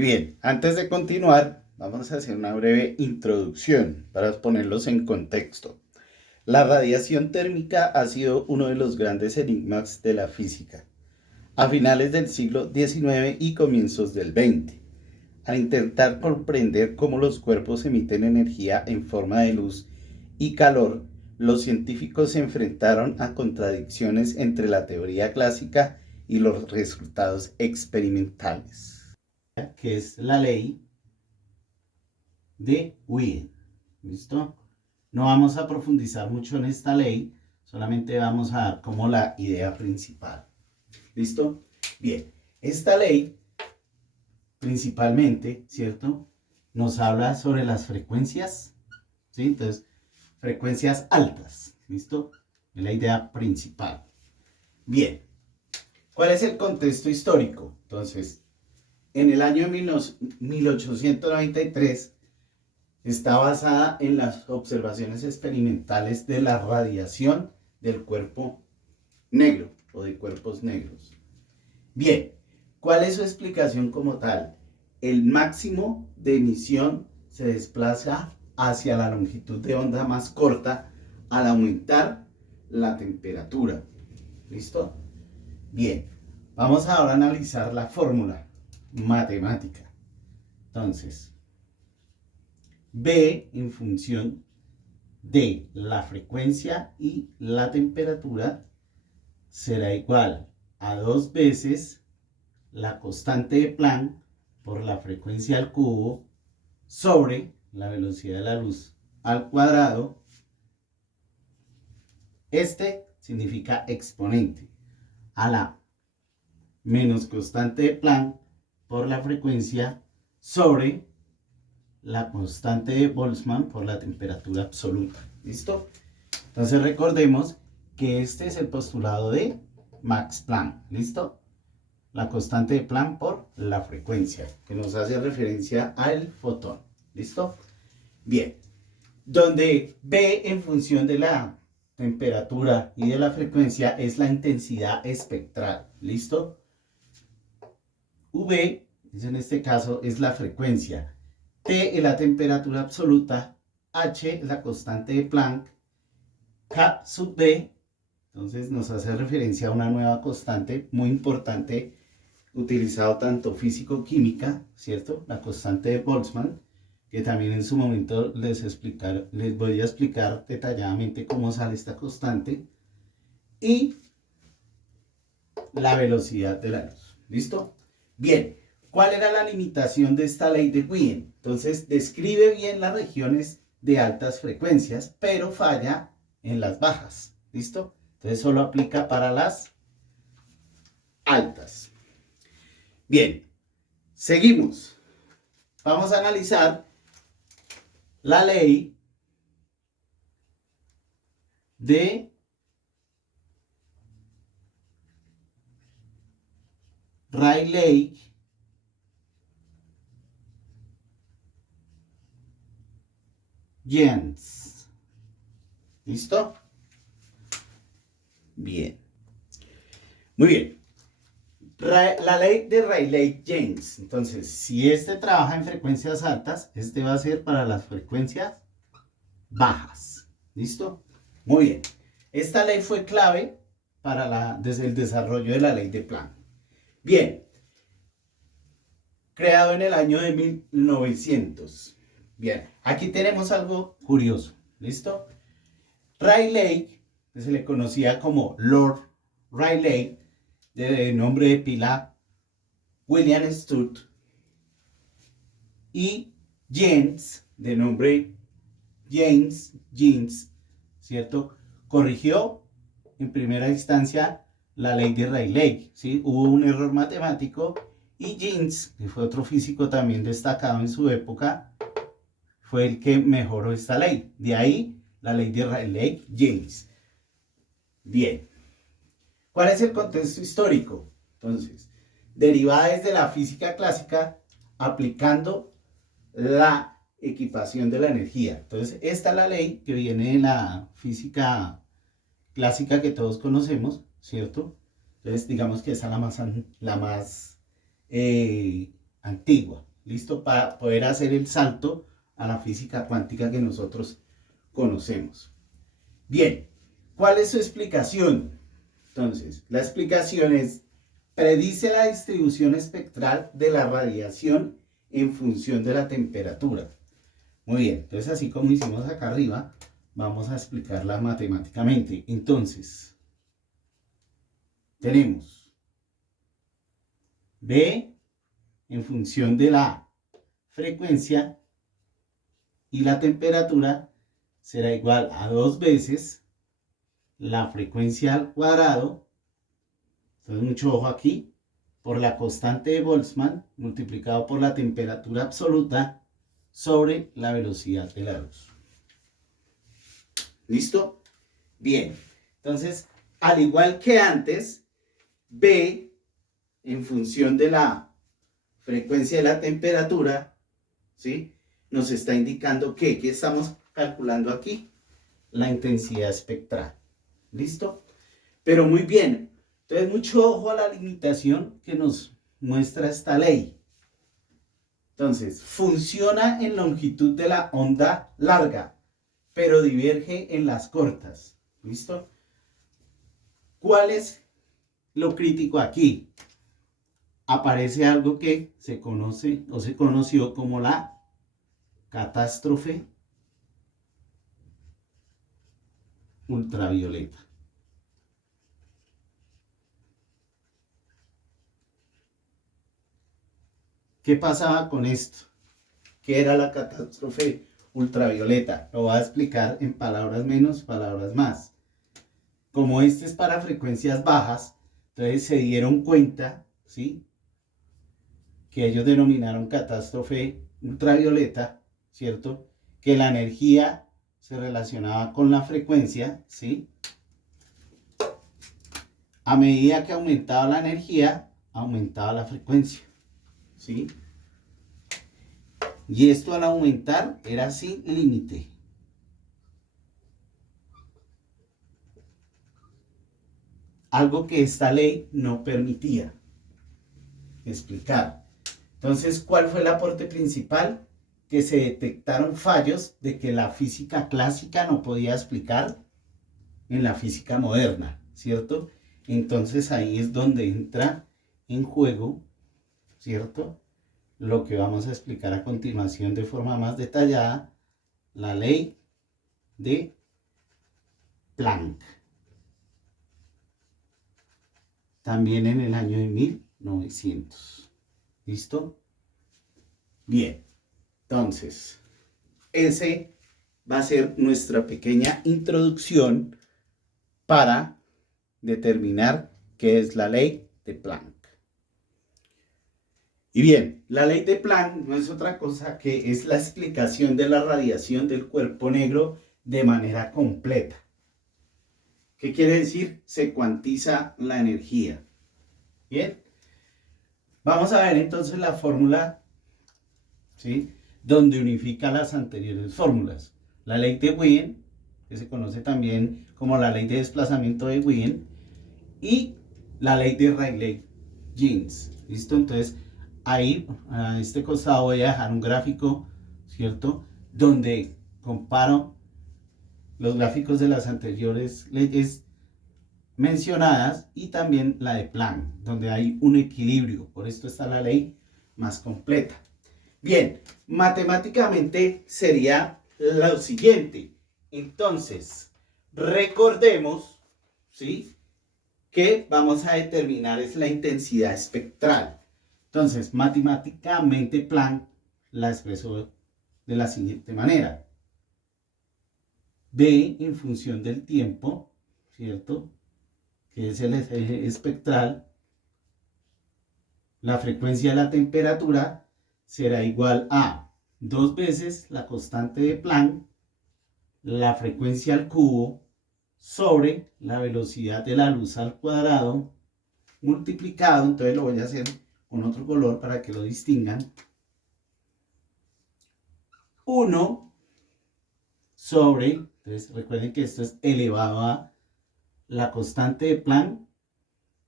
Y bien, antes de continuar, vamos a hacer una breve introducción para ponerlos en contexto. La radiación térmica ha sido uno de los grandes enigmas de la física a finales del siglo XIX y comienzos del XX. Al intentar comprender cómo los cuerpos emiten energía en forma de luz y calor, los científicos se enfrentaron a contradicciones entre la teoría clásica y los resultados experimentales, que es la ley de Wien. ¿Listo? No vamos a profundizar mucho en esta ley, solamente vamos a dar como la idea principal. ¿Listo? Bien, esta ley principalmente, ¿cierto? Nos habla sobre las frecuencias, ¿sí? Entonces, frecuencias altas, ¿listo? Es la idea principal. Bien, ¿cuál es el contexto histórico? Entonces, en el año 1893 está basada en las observaciones experimentales de la radiación del cuerpo negro o de cuerpos negros. Bien, ¿cuál es su explicación como tal? El máximo de emisión se desplaza hacia la longitud de onda más corta al aumentar la temperatura. ¿Listo? Bien, vamos ahora a analizar la fórmula matemática. Entonces, B en función de la frecuencia y la temperatura será igual a 2 veces la constante de Planck por la frecuencia al cubo sobre la velocidad de la luz al cuadrado. Este significa exponente a la menos constante de Planck por la frecuencia sobre la constante de Boltzmann por la temperatura absoluta. ¿Listo? Entonces recordemos que este es el postulado de Max Planck. ¿Listo? La constante de Planck por la frecuencia, que nos hace referencia al fotón. ¿Listo? Bien. Donde B en función de la temperatura y de la frecuencia es la intensidad espectral. ¿Listo? V, en este caso, es la frecuencia. T es la temperatura absoluta. H es la constante de Planck. K sub B, entonces nos hace referencia a una nueva constante muy importante utilizado tanto físico-química, ¿cierto? La constante de Boltzmann, que también en su momento les voy a explicar detalladamente cómo sale esta constante, y la velocidad de la luz. ¿Listo? Bien, ¿cuál era la limitación de esta ley de Wien? Entonces, describe bien las regiones de altas frecuencias, pero falla en las bajas. ¿Listo? Entonces, solo aplica para las altas. Bien, seguimos. Vamos a analizar la ley de Rayleigh-Jeans. ¿Listo? Bien. Muy bien. La ley de Rayleigh-Jeans. Entonces, si este trabaja en frecuencias altas, este va a ser para las frecuencias bajas. ¿Listo? Muy bien. Esta ley fue clave desde el desarrollo de la ley de Planck. Bien. Creado en el año de 1900. Bien. Aquí tenemos algo curioso. ¿Listo? Rayleigh, que se le conocía como Lord Rayleigh, de nombre de pila William Studd, y Jeans, de nombre James Jeans, ¿cierto? Corrigió en primera instancia la ley de Rayleigh, ¿sí? Hubo un error matemático y Jeans, que fue otro físico también destacado en su época, fue el que mejoró esta ley. De ahí la ley de Rayleigh-Jeans. Bien. ¿Cuál es el contexto histórico? Entonces, derivada desde la física clásica, aplicando la equipación de la energía. Entonces, esta es la ley que viene de la física clásica que todos conocemos, ¿cierto? Entonces, digamos que esa es la más antigua. ¿listo? Para poder hacer el salto a la física cuántica que nosotros conocemos. Bien, ¿cuál es su explicación? Entonces, la explicación es: predice la distribución espectral de la radiación en función de la temperatura. Muy bien, entonces así como hicimos acá arriba, vamos a explicarla matemáticamente. Entonces, tenemos B en función de la frecuencia y la temperatura será igual a 2 veces la frecuencia al cuadrado. Entonces, mucho ojo aquí, por la constante de Boltzmann multiplicado por la temperatura absoluta sobre la velocidad de la luz. ¿Listo? Bien. Entonces, al igual que antes, B en función de la frecuencia de la temperatura, ¿sí?, nos está indicando que estamos calculando aquí la intensidad espectral. ¿Listo? Pero muy bien. Entonces, mucho ojo a la limitación que nos muestra esta ley. Entonces, funciona en longitud de la onda larga, pero diverge en las cortas. ¿Listo? ¿Cuál es lo crítico aquí? Aparece algo que se conoce o se conoció como la catástrofe ultravioleta. ¿Qué pasaba con esto? ¿Qué era la catástrofe ultravioleta? Lo voy a explicar en palabras menos, palabras más. Como este es para frecuencias bajas, entonces se dieron cuenta, ¿sí?, que ellos denominaron catástrofe ultravioleta, ¿cierto?, que la energía se relacionaba con la frecuencia, ¿sí? A medida que aumentaba la energía, aumentaba la frecuencia, ¿sí? Y esto al aumentar era sin límite. Algo que esta ley no permitía explicar. Entonces, ¿cuál fue el aporte principal? Que se detectaron fallos de que la física clásica no podía explicar en la física moderna, ¿cierto? Entonces ahí es donde entra en juego, ¿cierto?, lo que vamos a explicar a continuación de forma más detallada, la ley de Planck. También en el año de 1900. ¿Listo? Bien. Entonces, ese va a ser nuestra pequeña introducción para determinar qué es la ley de Planck. Y bien, la ley de Planck no es otra cosa que es la explicación de la radiación del cuerpo negro de manera completa. ¿Qué quiere decir? Se cuantiza la energía. Bien. Vamos a ver entonces la fórmula, ¿sí?, donde unifica las anteriores fórmulas. La ley de Wien, que se conoce también como la ley de desplazamiento de Wien, y la ley de Rayleigh-Jeans. ¿Listo? Entonces, ahí a este costado voy a dejar un gráfico, ¿cierto?, donde comparo los gráficos de las anteriores leyes mencionadas y también la de Planck, donde hay un equilibrio. Por esto está la ley más completa. Bien, matemáticamente sería lo siguiente. Entonces, recordemos, ¿sí?, que vamos a determinar es la intensidad espectral. Entonces, matemáticamente Planck la expresó de la siguiente manera. B en función del tiempo, ¿cierto?, que es el eje espectral, la frecuencia de la temperatura será igual a 2 veces la constante de Planck, la frecuencia al cubo, sobre la velocidad de la luz al cuadrado, multiplicado, entonces lo voy a hacer con otro color para que lo distingan, 1 sobre, entonces recuerden que esto es elevado a la constante de Planck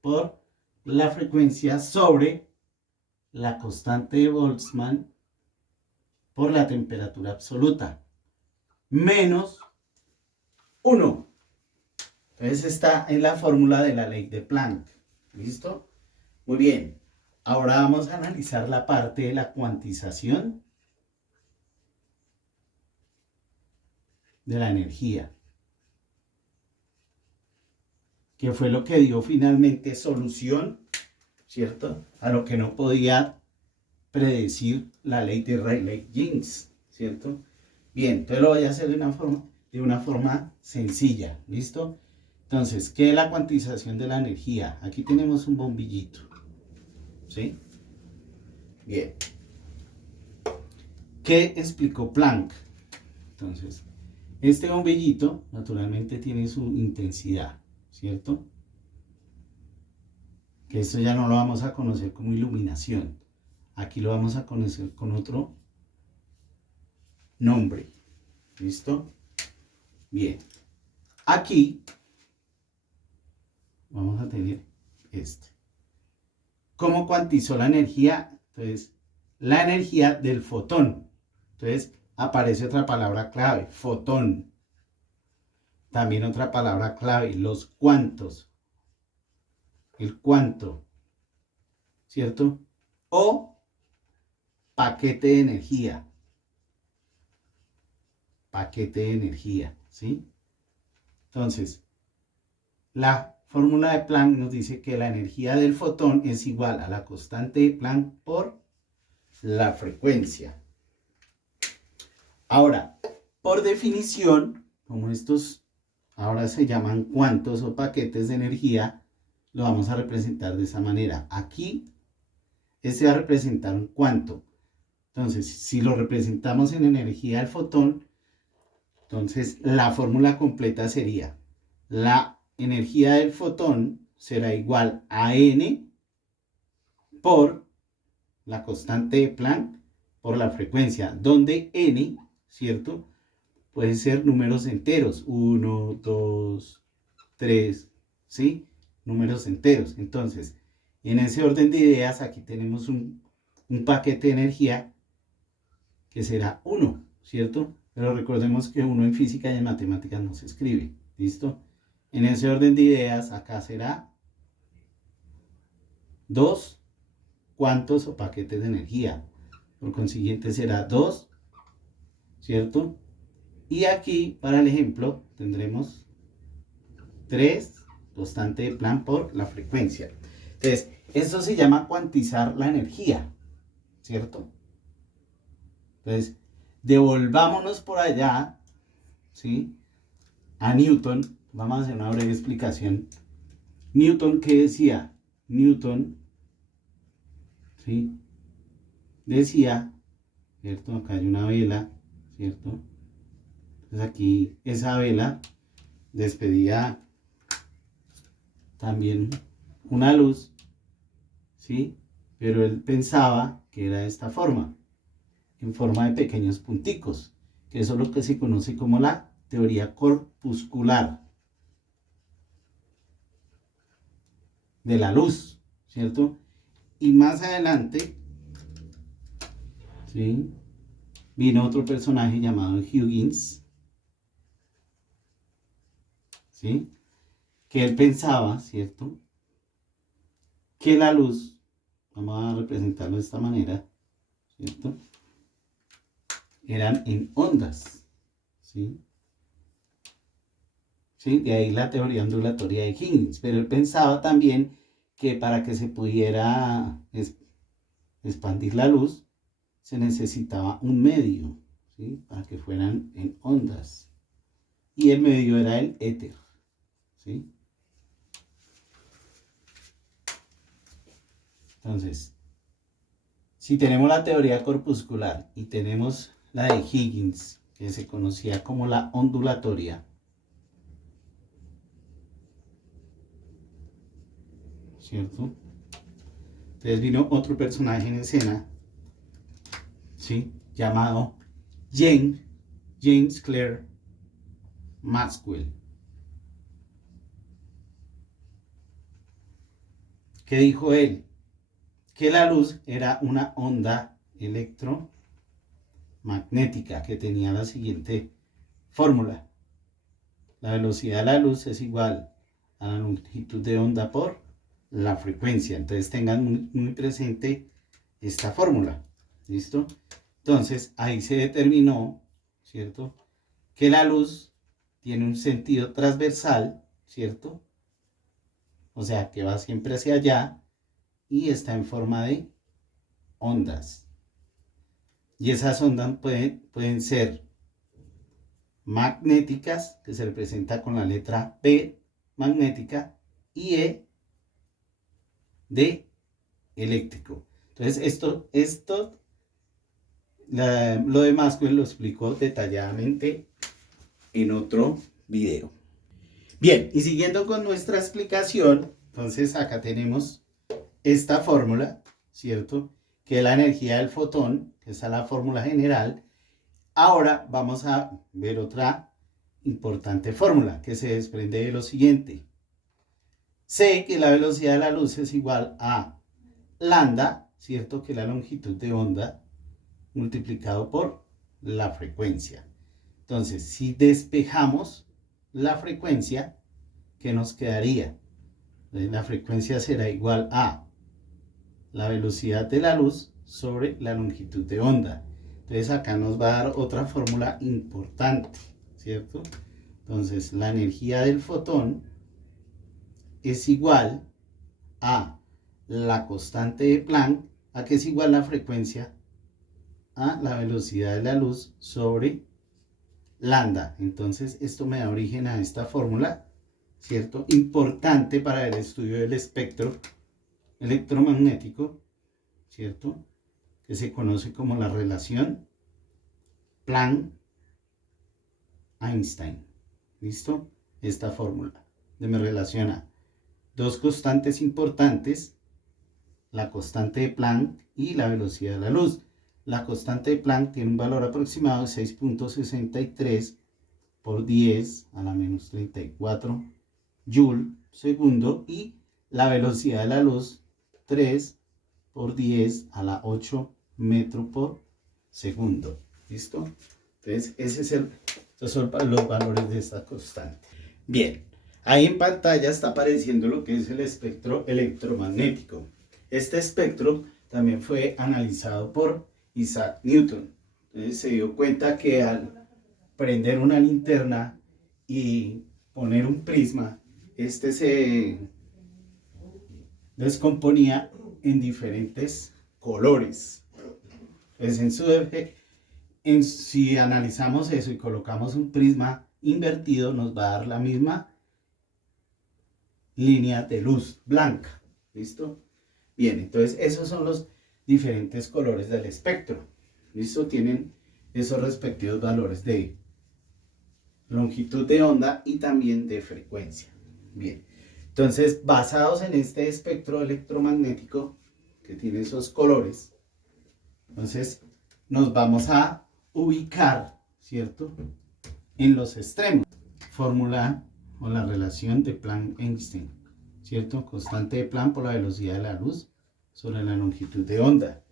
por la frecuencia sobre la constante de Boltzmann por la temperatura absoluta, menos 1. Entonces esta es la fórmula de la ley de Planck. ¿Listo? Muy bien. Ahora vamos a analizar la parte de la cuantización de la energía, que fue lo que dio finalmente solución, ¿cierto?, a lo que no podía predecir la ley de Rayleigh-Jeans, ¿cierto? Bien, entonces lo voy a hacer de una forma sencilla, ¿listo? Entonces, ¿qué es la cuantización de la energía? Aquí tenemos un bombillito, ¿sí? Bien. ¿Qué explicó Planck? Entonces, este bombillito naturalmente tiene su intensidad, ¿cierto? Que esto ya no lo vamos a conocer como iluminación. Aquí lo vamos a conocer con otro nombre. ¿Listo? Bien. Aquí vamos a tener este. ¿Cómo cuantizó la energía? Entonces, la energía del fotón. Entonces, aparece otra palabra clave, fotón. También otra palabra clave, los cuantos. El cuanto, ¿cierto? O paquete de energía. Paquete de energía, ¿sí? Entonces, la fórmula de Planck nos dice que la energía del fotón es igual a la constante de Planck por la frecuencia. Ahora, por definición, como estos ahora se llaman cuantos o paquetes de energía, lo vamos a representar de esa manera. Aquí, este va a representar un cuanto. Entonces, si lo representamos en energía del fotón, entonces la fórmula completa sería: la energía del fotón será igual a n por la constante de Planck por la frecuencia, donde n, ¿cierto?, pueden ser números enteros, 1, 2, 3, ¿sí? Números enteros. Entonces, en ese orden de ideas, aquí tenemos un paquete de energía que será 1, ¿cierto? Pero recordemos que 1 en física y en matemáticas no se escribe, ¿listo? En ese orden de ideas, acá será 2 cuantos o paquetes de energía. Por consiguiente será 2, ¿cierto? Y aquí, para el ejemplo, tendremos 3, constante de Planck por la frecuencia. Entonces, esto se llama cuantizar la energía, ¿cierto? Entonces, devolvámonos por allá, ¿sí?, a Newton. Vamos a hacer una breve explicación. Newton, ¿qué decía? Newton, ¿sí?, decía, ¿cierto? Acá hay una vela, ¿cierto? Entonces aquí esa vela despedía también una luz, ¿sí? Pero él pensaba que era de esta forma, en forma de pequeños punticos, que eso es lo que se conoce como la teoría corpuscular de la luz, ¿cierto? Y más adelante, ¿sí?, vino otro personaje llamado Huygens, ¿sí?, que él pensaba, ¿cierto?, que la luz, vamos a representarlo de esta manera, ¿cierto?, eran en ondas, ¿sí? ¿Sí? De ahí la teoría ondulatoria de Huygens, pero él pensaba también que para que se pudiera expandir la luz, se necesitaba un medio, ¿sí?, para que fueran en ondas. Y el medio era el éter, ¿sí? Entonces, si tenemos la teoría corpuscular y tenemos la de Huygens, que se conocía como la ondulatoria, ¿cierto? Entonces vino otro personaje en escena, ¿sí?, llamado James Clerk Maxwell. ¿Qué dijo él? que la luz era una onda electromagnética que tenía la siguiente fórmula. La velocidad de la luz es igual a la longitud de onda por la frecuencia. Entonces tengan muy presente esta fórmula. ¿Listo? Entonces ahí se determinó, ¿cierto?, que la luz tiene un sentido transversal, ¿cierto? O sea, que va siempre hacia allá y está en forma de ondas. Y esas ondas pueden ser magnéticas, que se representa con la letra B, magnética, y E de eléctrico. Entonces, lo demás pues lo explico detalladamente en otro video. Bien, y siguiendo con nuestra explicación, entonces acá tenemos esta fórmula, ¿cierto? Que es la energía del fotón, que es la fórmula general. Ahora vamos a ver otra importante fórmula que se desprende de lo siguiente. Sé que la velocidad de la luz es igual a lambda, ¿cierto? Que es la longitud de onda multiplicado por la frecuencia. Entonces, si despejamos la frecuencia, ¿qué nos quedaría? La frecuencia será igual a la velocidad de la luz sobre la longitud de onda. Entonces acá nos va a dar otra fórmula importante, ¿cierto? Entonces la energía del fotón es igual a la constante de Planck, ¿a qué es igual la frecuencia? A la velocidad de la luz sobre lambda. Entonces esto me da origen a esta fórmula, ¿cierto? Importante para el estudio del espectro electromagnético, ¿cierto? Que se conoce como la relación Planck-Einstein. ¿Listo? Esta fórmula me relaciona dos constantes importantes, la constante de Planck y la velocidad de la luz. La constante de Planck tiene un valor aproximado de 6.63 por 10 a la menos 34 Joule segundo, y la velocidad de la luz 3 por 10 a la 8 metro por segundo. ¿Listo? Entonces, estos son los valores de esta constante. Bien, ahí en pantalla está apareciendo lo que es el espectro electromagnético. Este espectro también fue analizado por Isaac Newton. Entonces se dio cuenta que al prender una linterna y poner un prisma, este se descomponía en diferentes colores. Entonces, si analizamos eso y colocamos un prisma invertido, nos va a dar la misma línea de luz blanca. ¿Listo? Bien, entonces esos son los diferentes colores del espectro. ¿Listo? Tienen esos respectivos valores de longitud de onda y también de frecuencia. Bien, entonces basados en este espectro electromagnético que tiene esos colores, entonces nos vamos a ubicar, ¿cierto?, en los extremos. Fórmula o la relación de Planck-Einstein, ¿cierto? Constante de Planck por la velocidad de la luz sobre la longitud de onda.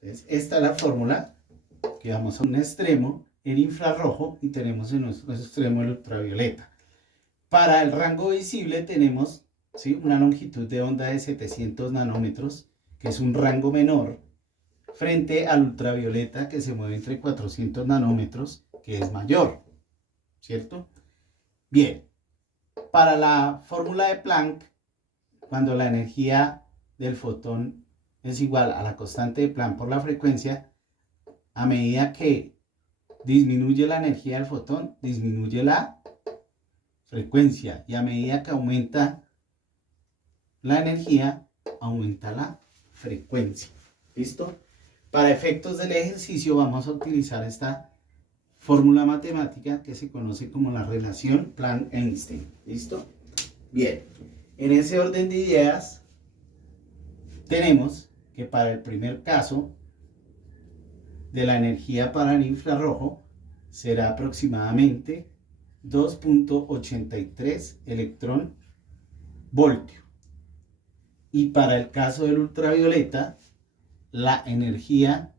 Entonces, esta es la fórmula que vamos a un extremo, el infrarrojo, y tenemos en nuestro extremo el ultravioleta. Para el rango visible tenemos, ¿sí?, una longitud de onda de 700 nanómetros, que es un rango menor, frente al ultravioleta, que se mueve entre 400 nanómetros, que es mayor, ¿cierto? Bien, para la fórmula de Planck, cuando la energía del fotón es igual a la constante de Planck por la frecuencia, a medida que disminuye la energía del fotón, disminuye la frecuencia, y a medida que aumenta la energía, aumenta la frecuencia. ¿Listo? Para efectos del ejercicio vamos a utilizar esta fórmula matemática que se conoce como la relación Planck-Einstein. ¿Listo? Bien, en ese orden de ideas tenemos que para el primer caso de la energía para el infrarrojo será aproximadamente 2.83 electrón voltio, y para el caso del ultravioleta la energía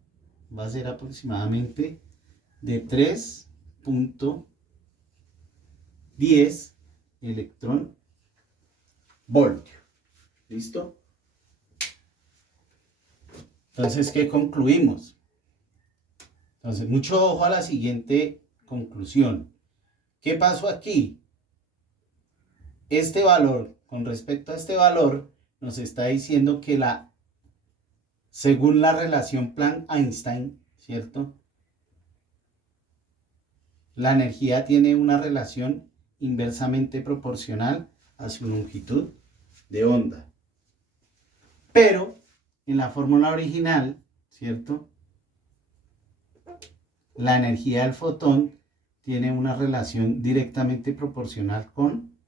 va a ser aproximadamente de 3.10 electrón voltio. ¿Listo? Entonces, ¿qué concluimos? Entonces, mucho ojo a la siguiente conclusión. ¿Qué pasó aquí? Este valor, con respecto a este valor, nos está diciendo que según la relación Planck-Einstein, ¿cierto? La energía tiene una relación inversamente proporcional a su longitud de onda. Pero en la fórmula original, ¿cierto? La energía del fotón tiene una relación directamente proporcional con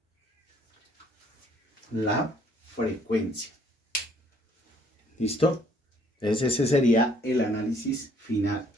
la frecuencia. ¿Listo? Entonces ese sería el análisis final.